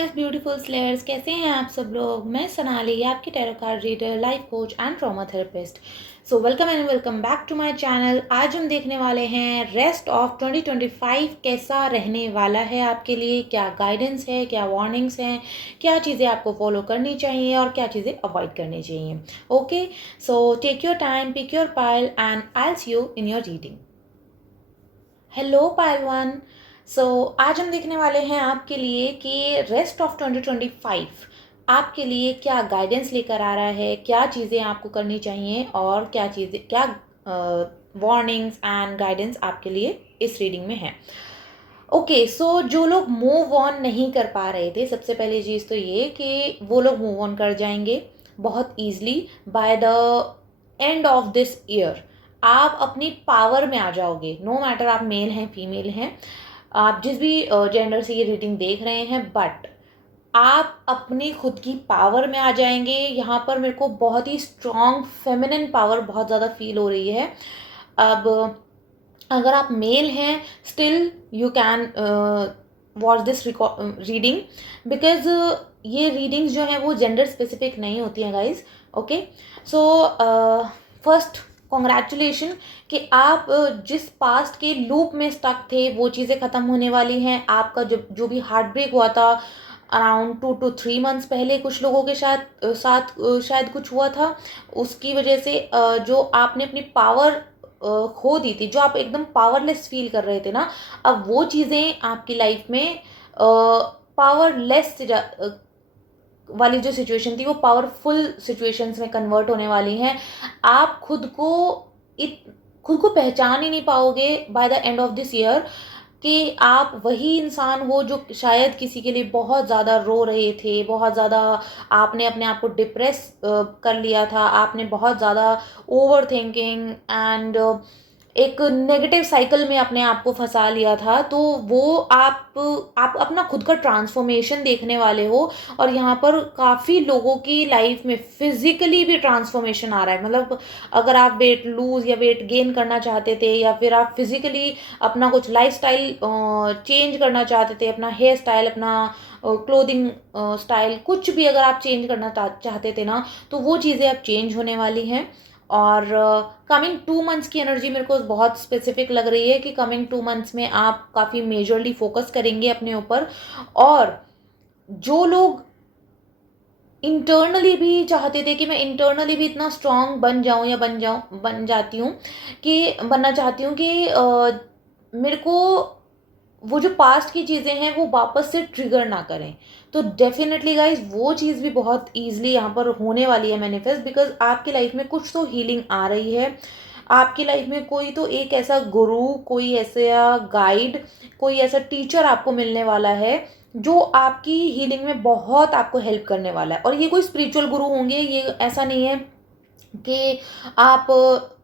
My beautiful slayers, कैसे हैं आप सब लोग। मैं सोनाली, आपकी tarot card reader, life coach and trauma therapist. So welcome and welcome back to my channel. आज हम देखने वाले हैं रेस्ट ऑफ 2025 कैसा रहने वाला है आपके लिए, क्या गाइडेंस है, क्या वार्निंग्स हैं, क्या चीज़ें आपको फॉलो करनी चाहिए और क्या चीज़ें अवॉइड करनी चाहिए। Okay, so take your time, pick your pile and I see you in your reading. Hello pile one. So आज हम देखने वाले हैं आपके लिए कि रेस्ट ऑफ 2025 आपके लिए क्या गाइडेंस लेकर आ रहा है, क्या चीज़ें आपको करनी चाहिए और क्या चीज़ें, क्या वार्निंग्स एंड गाइडेंस आपके लिए इस रीडिंग में है। ओके, सो जो लोग मूव ऑन नहीं कर पा रहे थे, सबसे पहली चीज़ तो ये कि वो लोग मूव ऑन कर जाएंगे बहुत easily by the end of this year. आप अपनी पावर में आ जाओगे, नो मैटर आप मेल हैं फीमेल हैं, आप जिस भी जेंडर से ये रीडिंग देख रहे हैं, बट आप अपनी खुद की पावर में आ जाएंगे। यहाँ पर मेरे को बहुत ही स्ट्रॉन्ग फेमिनिन पावर बहुत ज़्यादा फील हो रही है। अब अगर आप मेल हैं, still you can watch this reading, because ये रीडिंग्स जो हैं वो जेंडर स्पेसिफिक नहीं होती हैं guys. Okay, so first congratulation कि आप जिस पास्ट के लूप में स्टक थे वो चीज़ें ख़त्म होने वाली हैं। आपका जो भी हार्ट ब्रेक हुआ था अराउंड 2 to 3 months पहले, कुछ लोगों के साथ शायद कुछ हुआ था, उसकी वजह से जो आपने अपनी पावर खो दी थी, जो आप एकदम पावरलेस फील कर रहे थे ना, अब वो चीज़ें आपकी लाइफ में पावरलेस वाली जो सिचुएशन थी वो पावरफुल सिचुएशंस में कन्वर्ट होने वाली हैं। आप खुद को पहचान ही नहीं पाओगे by the end of this year कि आप वही इंसान हो जो शायद किसी के लिए बहुत ज़्यादा रो रहे थे, बहुत ज़्यादा आपने अपने आप को डिप्रेस कर लिया था, आपने बहुत ज़्यादा ओवर थिंकिंग एंड एक नेगेटिव साइकिल में अपने आप को फंसा लिया था। तो वो आप अपना खुद का ट्रांसफॉर्मेशन देखने वाले हो, और यहाँ पर काफ़ी लोगों की लाइफ में फिजिकली भी ट्रांसफॉर्मेशन आ रहा है। मतलब अगर आप वेट लूज या वेट गेन करना चाहते थे, या फिर आप फिजिकली अपना कुछ लाइफस्टाइल चेंज करना चाहते थे, अपना हेयर स्टाइल, अपना क्लोथिंग स्टाइल, कुछ भी अगर आप चेंज करना चाहते थे ना, तो वो चीज़ें अब चेंज होने वाली हैं। और कमिंग 2 months की एनर्जी मेरे को बहुत स्पेसिफिक लग रही है कि कमिंग 2 months में आप काफ़ी मेजरली फोकस करेंगे अपने ऊपर। और जो लोग इंटरनली भी चाहते थे कि मैं इंटरनली भी इतना स्ट्रांग बन जाऊं या बन जाती हूँ कि बनना चाहती हूँ कि मेरे को वो जो पास्ट की चीज़ें हैं वो वापस से ट्रिगर ना करें, तो डेफिनेटली गाइज वो चीज़ भी बहुत ईजिली यहाँ पर होने वाली है मैनिफेस्ट। बिकॉज आपकी लाइफ में कुछ तो हीलिंग आ रही है, आपकी लाइफ में कोई तो एक ऐसा गुरु, कोई ऐसा गाइड, कोई ऐसा टीचर आपको मिलने वाला है जो आपकी हीलिंग में बहुत आपको हेल्प करने वाला है। और ये कोई स्पिरिचुअल गुरु होंगे, ये ऐसा नहीं है कि आप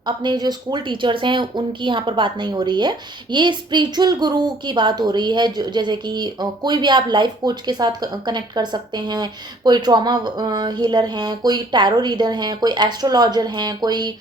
अपने जो स्कूल टीचर्स हैं उनकी यहाँ पर बात नहीं हो रही है, ये स्पिरिचुअल गुरु की बात हो रही है। जैसे कि कोई भी आप लाइफ कोच के साथ कनेक्ट कर सकते हैं, कोई ट्रॉमा हीलर हैं, कोई टैरो रीडर हैं, कोई एस्ट्रोलॉजर हैं, कोई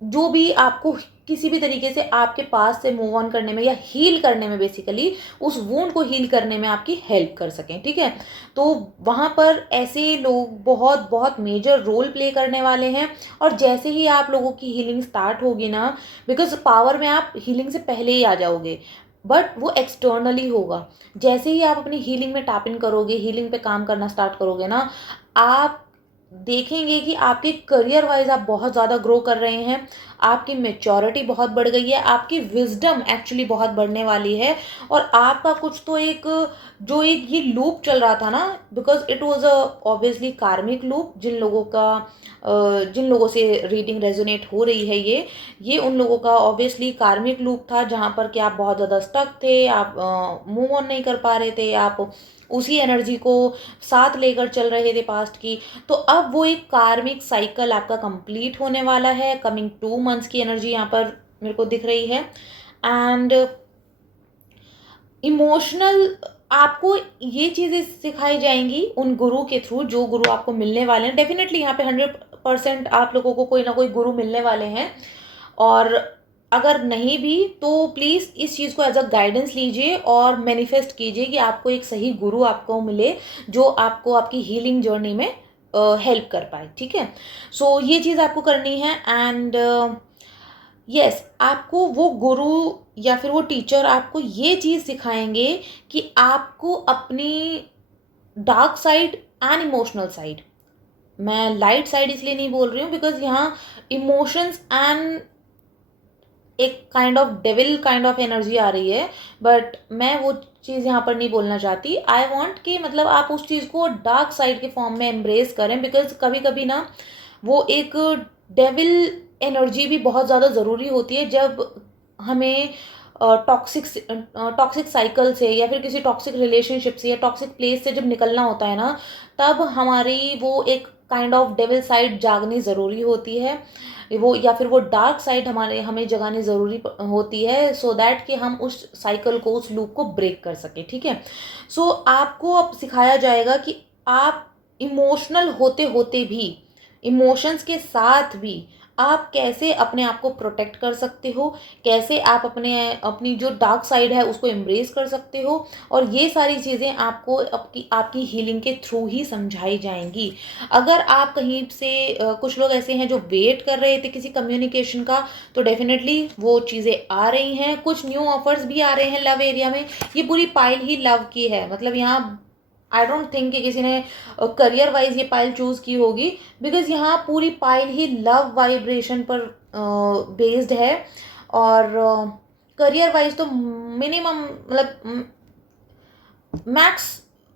जो भी आपको किसी भी तरीके से आपके पास से मूव ऑन करने में या हील करने में, बेसिकली उस वूंड को हील करने में आपकी हेल्प कर सकें, ठीक है। तो वहाँ पर ऐसे लोग बहुत बहुत मेजर रोल प्ले करने वाले हैं। और जैसे ही आप लोगों की हीलिंग स्टार्ट होगी ना, बिकॉज पावर में आप हीलिंग से पहले ही आ जाओगे, बट वो एक्सटर्नली होगा। जैसे ही आप अपनी हीलिंग में टैप इन करोगे, हीलिंग पे काम करना स्टार्ट करोगे ना, आप देखेंगे कि आपके करियर वाइज आप बहुत ज़्यादा ग्रो कर रहे हैं, आपकी मेच्योरिटी बहुत बढ़ गई है, आपकी विजडम एक्चुअली बहुत बढ़ने वाली है। और आपका कुछ तो एक जो एक ये लूप चल रहा था ना, because it was a obviously कार्मिक लूप। जिन लोगों से रीडिंग रेजोनेट हो रही है, ये उन लोगों का ऑब्वियसली कार्मिक लूप था, जहाँ पर कि आप बहुत ज़्यादा स्टक थे, आप मूव ऑन नहीं कर पा रहे थे, आप उसी एनर्जी को साथ लेकर चल रहे थे पास्ट की। तो अब वो एक कार्मिक साइकिल आपका कंप्लीट होने वाला है। कमिंग 2 months की एनर्जी यहाँ पर मेरे को दिख रही है। एंड इमोशनल आपको ये चीज़ें सिखाई जाएंगी उन गुरु के थ्रू, जो गुरु आपको मिलने वाले हैं। डेफिनेटली यहाँ पे 100% आप लोगों को कोई ना कोई गुरु मिलने वाले हैं। और अगर नहीं भी तो प्लीज़ इस चीज़ को एज अ गाइडेंस लीजिए और मैनिफेस्ट कीजिए कि आपको एक सही गुरु आपको मिले जो आपको आपकी हीलिंग जर्नी में हेल्प कर पाए, ठीक है। सो ये चीज़ आपको करनी है एंड यस, आपको वो गुरु या फिर वो टीचर आपको ये चीज़ सिखाएंगे कि आपको अपनी dark side and emotional side, मैं लाइट साइड इसलिए नहीं बोल रही हूँ बिकॉज यहाँ इमोशंस एंड एक kind of devil kind of energy आ रही है, बट मैं वो चीज़ यहाँ पर नहीं बोलना चाहती। आई वॉन्ट कि मतलब आप उस चीज़ को डार्क साइड के फॉर्म में एम्ब्रेस करें, बिकॉज कभी कभी ना वो एक डेविल एनर्जी भी बहुत ज़्यादा ज़रूरी होती है जब हमें टॉक्सिक साइकिल से या फिर किसी टॉक्सिक रिलेशनशिप से या टॉक्सिक प्लेस से जब निकलना होता है ना, तब हमारी वो एक काइंड ऑफ डेविल साइड जागनी ज़रूरी होती है, वो या फिर वो डार्क साइड हमें जगानी ज़रूरी होती है, सो दैट कि हम उस साइकिल को, उस लूप को ब्रेक कर सके, ठीक है। सो आपको अब सिखाया जाएगा कि आप इमोशनल होते होते भी, इमोशंस के साथ भी आप कैसे अपने आप को प्रोटेक्ट कर सकते हो, कैसे आप अपनी जो डार्क साइड है उसको एम्ब्रेस कर सकते हो, और ये सारी चीज़ें आपको आपकी हीलिंग के थ्रू ही समझाई जाएंगी। अगर आप कहीं से कुछ लोग ऐसे हैं जो वेट कर रहे थे किसी कम्युनिकेशन का, तो डेफिनेटली वो चीज़ें आ रही हैं, कुछ न्यू ऑफर्स भी आ रहे हैं लव एरिया में। ये पूरी पाइल ही लव की है, मतलब यहाँ आई डोंट थिंक कि किसी ने करियर वाइज ये पाइल चूज की होगी, बिकॉज यहाँ पूरी पाइल ही लव वाइब्रेशन पर बेस्ड है। और करियर वाइज तो मिनिमम मतलब मैक्स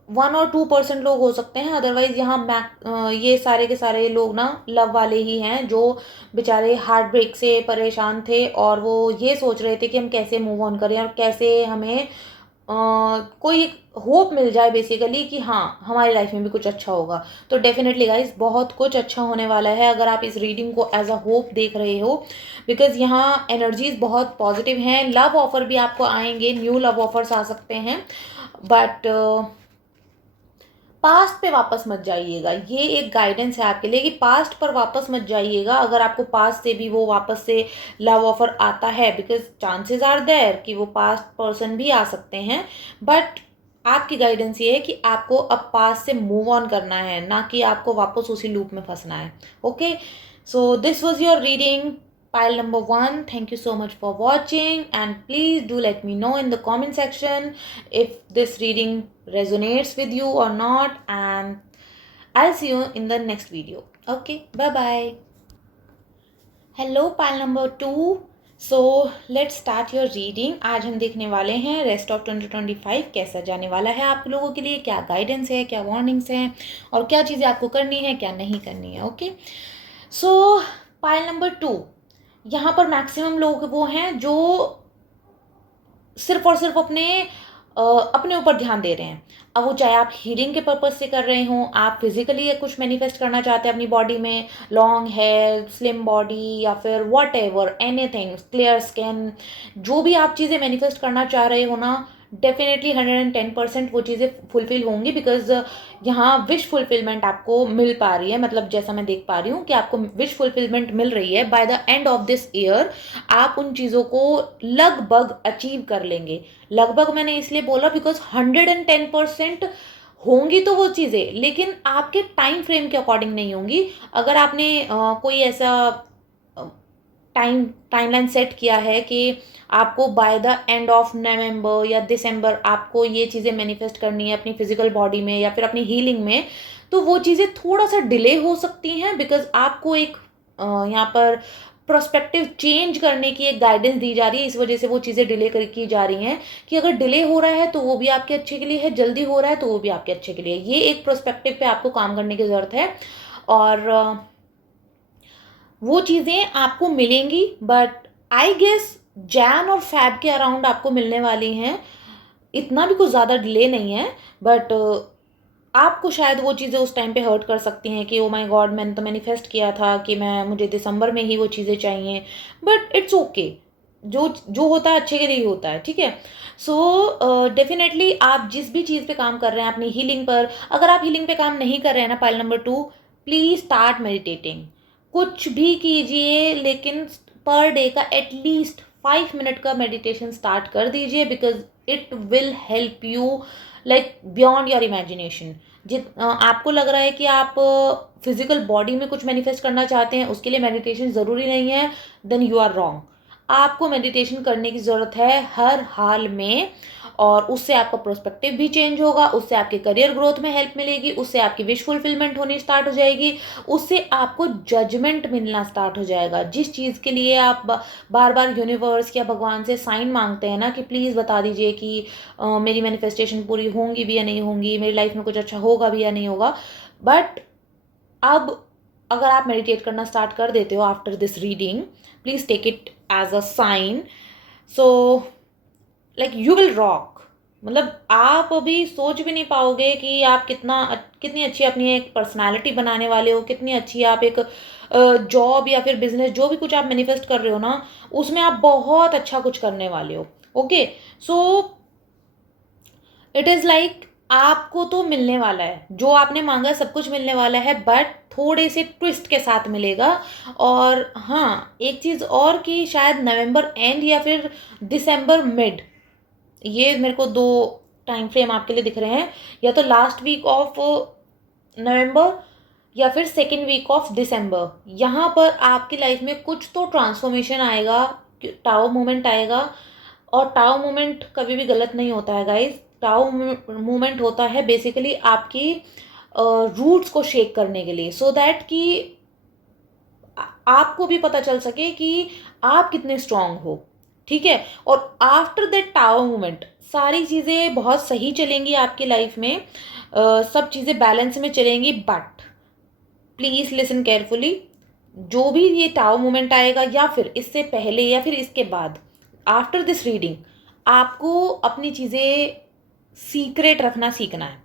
1 और 2% लोग हो सकते हैं, अदरवाइज यहाँ ये सारे के सारे लोग ना लव वाले ही हैं जो बेचारे हार्ट ब्रेक से परेशान थे और वो ये सोच रहे थे कि हम कैसे मूव ऑन करें और कैसे हमें कोई होप मिल जाए बेसिकली कि हाँ हमारी लाइफ में भी कुछ अच्छा होगा। तो डेफिनेटली गाइज बहुत कुछ अच्छा होने वाला है अगर आप इस रीडिंग को एज अ होप देख रहे हो, बिकॉज यहाँ एनर्जीज बहुत पॉजिटिव हैं। लव ऑफर भी आपको आएंगे, न्यू लव ऑफर्स आ सकते हैं, बट पास्ट पे वापस मत जाइएगा। ये एक गाइडेंस है आपके लिए कि पास्ट पर वापस मत जाइएगा अगर आपको पास्ट से भी वो वापस से लव ऑफर आता है, बिकॉज चांसेस आर देयर कि वो पास्ट पर्सन भी आ सकते हैं। बट आपकी गाइडेंस ये है कि आपको अब पास्ट से मूव ऑन करना है, ना कि आपको वापस उसी लूप में फंसना है। Okay, so this was your reading pile number 1. Thank you so much for watching, and please do let me know in the comment section if this reading resonates with you or not, and I'll see you in the next video. Okay, bye bye. Hello pile number 2. So let's start your reading. आज हम देखने वाले हैं rest of 2025 कैसा जाने वाला है आप लोगों के लिए, क्या गाइडेंस है, क्या वार्निंग्स हैं और क्या चीज़ें आपको करनी है क्या नहीं करनी है। ओके, सो पाइल नंबर 2, यहाँ पर मैक्सिमम लोग वो हैं जो सिर्फ और सिर्फ अपने ऊपर ध्यान दे रहे हैं। अब वो चाहे आप हीलिंग के पर्पज से कर रहे हों, आप फिजिकली कुछ मैनिफेस्ट करना चाहते हैं अपनी बॉडी में, लॉन्ग हेयर, स्लिम बॉडी, या फिर what ever anything, clear skin, जो भी आप चीज़ें मैनिफेस्ट करना चाह रहे हो ना, डेफिनेटली 110% वो चीज़ें फुलफिल होंगी, बिकॉज यहाँ विश फुलफिलमेंट आपको मिल पा रही है। मतलब जैसा मैं देख पा रही हूँ कि आपको विश फुलफिलमेंट मिल रही है। By the end of this year आप उन चीज़ों को लगभग अचीव कर लेंगे। लगभग मैंने इसलिए बोला बिकॉज 110% होंगी तो वो चीज़ें, लेकिन आपके टाइम फ्रेम के अकॉर्डिंग नहीं होंगी। अगर आपने कोई ऐसा टाइमलाइन सेट किया है कि आपको by the end of November या दिसंबर आपको ये चीज़ें मैनिफेस्ट करनी है अपनी फिजिकल बॉडी में या फिर अपनी हीलिंग में, तो वो चीज़ें थोड़ा सा डिले हो सकती हैं, बिकॉज आपको एक यहाँ पर प्रोस्पेक्टिव चेंज करने की एक गाइडेंस दी जा रही है। इस वजह से वो चीज़ें डिले की जा रही हैं कि अगर डिले हो रहा है तो वो भी आपके अच्छे के लिए है, जल्दी हो रहा है तो वो भी आपके अच्छे के लिए। ये एक प्रोस्पेक्टिव पे आपको काम करने की ज़रूरत है और वो चीज़ें आपको मिलेंगी, बट आई गेस जैन और फैब के अराउंड आपको मिलने वाली हैं। इतना भी कुछ ज़्यादा डिले नहीं है, बट आपको शायद वो चीज़ें उस टाइम पे हर्ट कर सकती हैं कि ओ माय गॉड मैंने तो मैनिफेस्ट किया था कि मुझे दिसंबर में ही वो चीज़ें चाहिए, बट इट्स ओके, जो होता है अच्छे के लिए ही होता है, ठीक है। सो डेफिनेटली आप जिस भी चीज़ पे काम कर रहे हैं अपनी हीलिंग पर, अगर आप हीलिंग पे काम नहीं कर रहे हैं ना pile number 2, please start meditating. कुछ भी कीजिए लेकिन पर डे का एटलीस्ट 5 मिनट का मेडिटेशन स्टार्ट कर दीजिए, because it will help you like beyond your imagination. आपको लग रहा है कि आप फिजिकल बॉडी में कुछ मैनिफेस्ट करना चाहते हैं, उसके लिए मेडिटेशन ज़रूरी नहीं है, देन यू आर रॉन्ग। आपको मेडिटेशन करने की ज़रूरत है हर हाल में, और उससे आपका प्रोस्पेक्टिव भी चेंज होगा, उससे आपके करियर ग्रोथ में हेल्प मिलेगी, उससे आपकी विश फुलफिलमेंट होनी स्टार्ट हो जाएगी, उससे आपको जजमेंट मिलना स्टार्ट हो जाएगा। जिस चीज़ के लिए आप बार बार यूनिवर्स या भगवान से साइन मांगते हैं ना कि प्लीज़ बता दीजिए कि मेरी मैनिफेस्टेशन पूरी होंगी भी या नहीं होंगी, मेरी लाइफ में कुछ अच्छा होगा भी या नहीं होगा, बट अब अगर आप मेडिटेट करना स्टार्ट कर देते हो after this reading, please take it as a sign. So like you will rock. मतलब आप अभी सोच भी नहीं पाओगे कि आप कितनी अच्छी अपनी एक पर्सनालिटी बनाने वाले हो, कितनी अच्छी आप एक जॉब या फिर बिजनेस, जो भी कुछ आप मैनिफेस्ट कर रहे हो ना, उसमें आप बहुत अच्छा कुछ करने वाले हो। Okay, so it is like आपको तो मिलने वाला है जो आपने मांगा, सब कुछ मिलने वाला है, बट थोड़े से ट्विस्ट के साथ मिलेगा। और हाँ, एक चीज़ और कि शायद नवंबर एंड या फिर दिसंबर मिड, ये मेरे को 2 टाइम फ्रेम आपके लिए दिख रहे हैं, या तो लास्ट वीक ऑफ नवंबर या फिर सेकेंड वीक ऑफ दिसंबर। यहाँ पर आपकी लाइफ में कुछ तो ट्रांसफॉर्मेशन आएगा, टाओ मोमेंट आएगा। और टाओ मोमेंट कभी भी गलत नहीं होता है गाइज। टाओ मोमेंट होता है बेसिकली आपकी रूट्स को शेक करने के लिए, सो दैट कि आपको भी पता चल सके कि आप कितने स्ट्रांग हो। ठीक है, और आफ्टर दैट टावर मोमेंट सारी चीज़ें बहुत सही चलेंगी आपकी लाइफ में, सब चीज़ें बैलेंस में चलेंगी। बट प्लीज़ लिसन केयरफुली, जो भी ये टावर मोमेंट आएगा या फिर इससे पहले या फिर इसके बाद, आफ्टर दिस रीडिंग आपको अपनी चीज़ें सीक्रेट रखना सीखना है।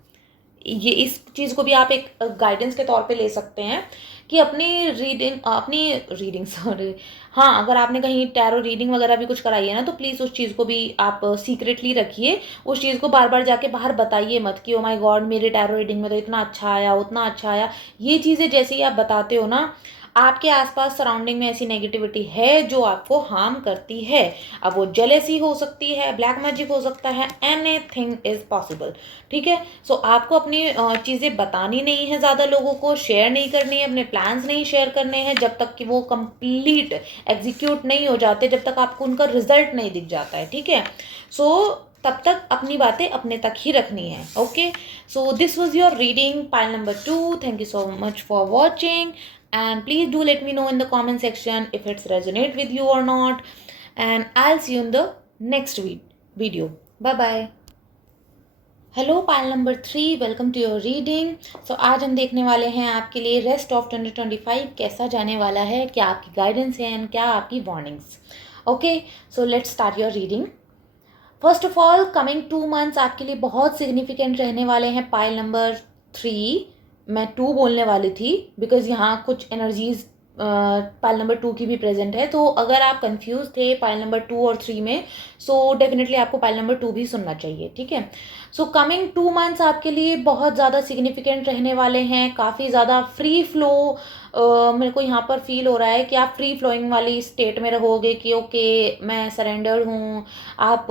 ये इस चीज़ को भी आप एक गाइडेंस के तौर पे ले सकते हैं कि अपनी रीडिंग सॉरी, हाँ, अगर आपने कहीं टैरो रीडिंग वगैरह भी कुछ कराई है ना, तो प्लीज़ उस चीज़ को भी आप सीक्रेटली रखिए। उस चीज़ को बार बार जाके बाहर बताइए मत कि ओ माय गॉड मेरे टैरो रीडिंग में तो इतना अच्छा आया, उतना अच्छा आया। ये चीज़ें जैसे ही आप बताते हो ना, आपके आसपास सराउंडिंग में ऐसी नेगेटिविटी है जो आपको हार्म करती है। अब वो जेलेसी हो सकती है, ब्लैक मैजिक हो सकता है, एनीथिंग इज पॉसिबल। ठीक है, सो आपको अपनी चीज़ें बतानी नहीं है, ज़्यादा लोगों को शेयर नहीं करनी है, अपने प्लान्स नहीं शेयर करने हैं जब तक कि वो कंप्लीट एग्जीक्यूट नहीं हो जाते, जब तक आपको उनका रिजल्ट नहीं दिख जाता है। ठीक है, सो तब तक अपनी बातें अपने तक ही रखनी है। Okay, so this was your reading pile number 2। Thank you so much for watching, and please do let me know in the comment section if it's resonate with you or not, and I'll see you in the next video. Bye bye. Hello pile number 3, welcome to your reading. So आज हम देखने वाले हैं आपके लिए rest of 2025 कैसा जाने वाला है, क्या आपकी गाइडेंस है एंड क्या आपकी warnings. Okay, so let's start your reading. First of all, coming 2 months आपके लिए बहुत सिग्निफिकेंट रहने वाले हैं पाइल नंबर 3। मैं 2 बोलने वाली थी बिकॉज यहाँ कुछ एनर्जीज पाइल नंबर 2 की भी प्रेजेंट है, तो अगर आप कंफ्यूज थे पाइल नंबर 2 और 3 में, सो डेफिनेटली आपको पाइल नंबर 2 भी सुनना चाहिए। ठीक है, सो कमिंग 2 मंथ्स आपके लिए बहुत ज़्यादा सिग्निफिकेंट रहने वाले हैं, काफ़ी ज़्यादा फ्री फ्लो मेरे को यहाँ पर फील हो रहा है कि आप फ्री फ्लोइंग वाली स्टेट में रहोगे कि ओके मैं सरेंडर हूँ, आप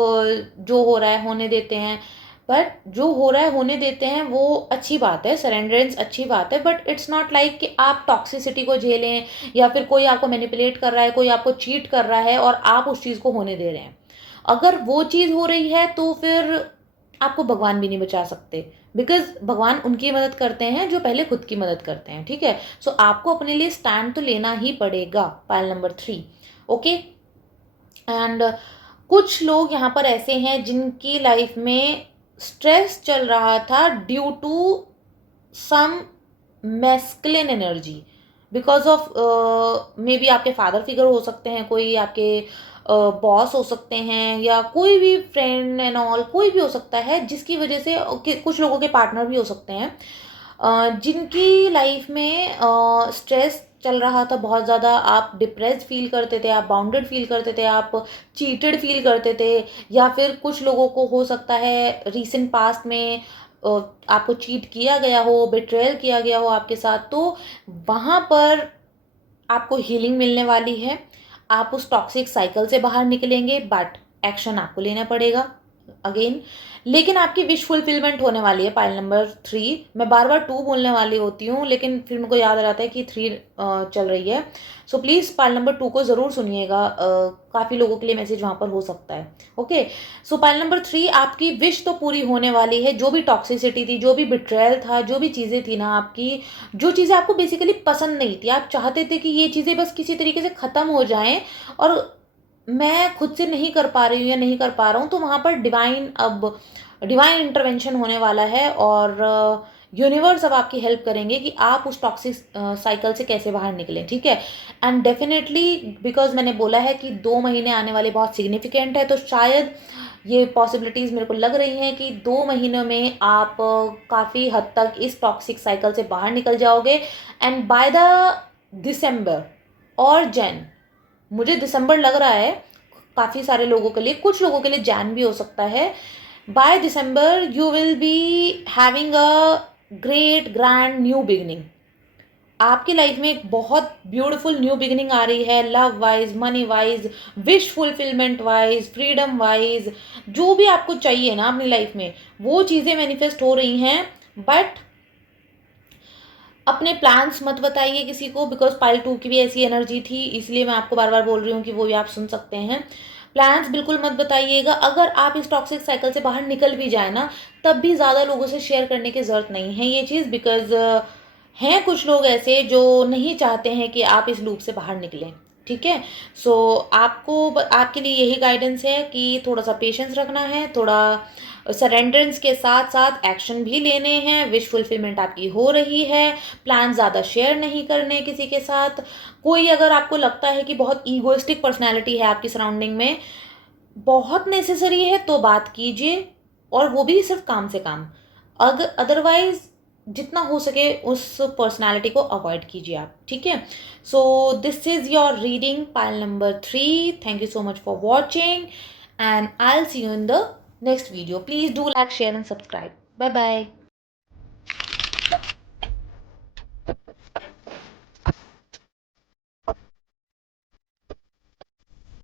जो हो रहा है होने देते हैं। बट जो हो रहा है होने देते हैं वो अच्छी बात है, सरेंडरेंस अच्छी बात है, बट इट्स नॉट लाइक कि आप टॉक्सिसिटी को झेलें या फिर कोई आपको मैनिपुलेट कर रहा है, कोई आपको चीट कर रहा है और आप उस चीज़ को होने दे रहे हैं। अगर वो चीज़ हो रही है तो फिर आपको भगवान भी नहीं बचा सकते, बिकॉज भगवान उनकी मदद करते हैं जो पहले खुद की मदद करते हैं। ठीक है, सो आपको अपने लिए स्टैंड तो लेना ही पड़ेगा पाइल नंबर 3। ओके, एंड कुछ लोग यहाँ पर ऐसे हैं जिनकी लाइफ में स्ट्रेस चल रहा था due to some masculine energy, because of maybe आपके फादर फिगर हो सकते हैं, कोई आपके बॉस हो सकते हैं, या कोई भी फ्रेंड एंड ऑल, कोई भी हो सकता है जिसकी वजह से कुछ लोगों के पार्टनर भी हो सकते हैं जिनकी लाइफ में स्ट्रेस चल रहा था बहुत ज़्यादा। आप डिप्रेस्ड फील करते थे, आप बाउंडेड फील करते थे, आप चीटेड फील करते थे, या फिर कुछ लोगों को हो सकता है रीसेंट पास्ट में आपको चीट किया गया हो, बिट्रेयल किया गया हो आपके साथ, तो वहाँ पर आपको हीलिंग मिलने वाली है। आप उस टॉक्सिक साइकिल से बाहर निकलेंगे, बट एक्शन आपको लेना पड़ेगा अगेन। लेकिन आपकी विश फुलफिलमेंट होने वाली है पाइल नंबर 3। मैं बार बार 2 बोलने वाली होती हूँ, लेकिन फिर मेरे को याद आ जाता है कि 3 चल रही है। सो प्लीज़ पाइल नंबर 2 को ज़रूर सुनिएगा, काफ़ी लोगों के लिए मैसेज वहाँ पर हो सकता है। ओके, सो पाइल नंबर 3, आपकी विश तो पूरी होने वाली है। जो भी टॉक्सिसिटी थी, जो भी बिट्रेयल था, जो भी चीज़ें थी ना आपकी, जो चीज़ें आपको बेसिकली पसंद नहीं थी, आप चाहते थे कि ये चीज़ें बस किसी तरीके से ख़त्म हो जाएं, और मैं खुद से नहीं कर पा रही हूँ या नहीं कर पा रहा हूँ, तो वहाँ पर डिवाइन इंटरवेंशन होने वाला है, और यूनिवर्स अब आपकी हेल्प करेंगे कि आप उस टॉक्सिक साइकिल से कैसे बाहर निकलें, ठीक है। एंड डेफिनेटली, बिकॉज मैंने बोला है कि 2 महीने आने वाले बहुत सिग्निफिकेंट है, तो शायद ये पॉसिबिलिटीज़ मेरे को लग रही हैं कि 2 महीनों में आप काफ़ी हद तक इस टॉक्सिक साइकिल से बाहर निकल जाओगे। एंड बाय द दिसंबर और जैन, मुझे दिसंबर लग रहा है काफ़ी सारे लोगों के लिए, कुछ लोगों के लिए जैन भी हो सकता है। By December you will be having a great grand new beginning. आपकी लाइफ में एक बहुत ब्यूटीफुल न्यू बिगिनिंग आ रही है, love wise, money wise, wish fulfilment wise, freedom wise. जो भी आपको चाहिए ना अपनी लाइफ में, वो चीज़ें मैनिफेस्ट हो रही हैं। बट अपने प्लान्स मत बताइए किसी को, बिकॉज पाइल 2 की भी ऐसी एनर्जी थी, इसलिए मैं आपको बार बार बोल रही हूँ कि वो भी आप सुन सकते हैं। प्लान्स बिल्कुल मत बताइएगा। अगर आप इस टॉक्सिक साइकिल से बाहर निकल भी जाए ना, तब भी ज़्यादा लोगों से शेयर करने की ज़रूरत नहीं है ये चीज़, बिकॉज हैं कुछ लोग ऐसे जो नहीं चाहते हैं कि आप इस लूप से बाहर निकलें, ठीक है। सो आपके लिए यही गाइडेंस है कि थोड़ा सा पेशेंस रखना है, थोड़ा सरेंडरेंस के साथ साथ एक्शन भी लेने हैं। विश फुलफिलमेंट आपकी हो रही है। प्लान ज़्यादा शेयर नहीं करने किसी के साथ। कोई अगर आपको लगता है कि बहुत ईगोइस्टिक पर्सनैलिटी है आपकी सराउंडिंग में, बहुत नेसेसरी है तो बात कीजिए, और वो भी सिर्फ काम से काम। अदरवाइज जितना हो सके उस पर्सनालिटी को अवॉइड कीजिए आप, ठीक है। So this is your reading pile number 3। Thank you so much for watching, and I will see you in the next video. Please do like, share and subscribe. Bye bye.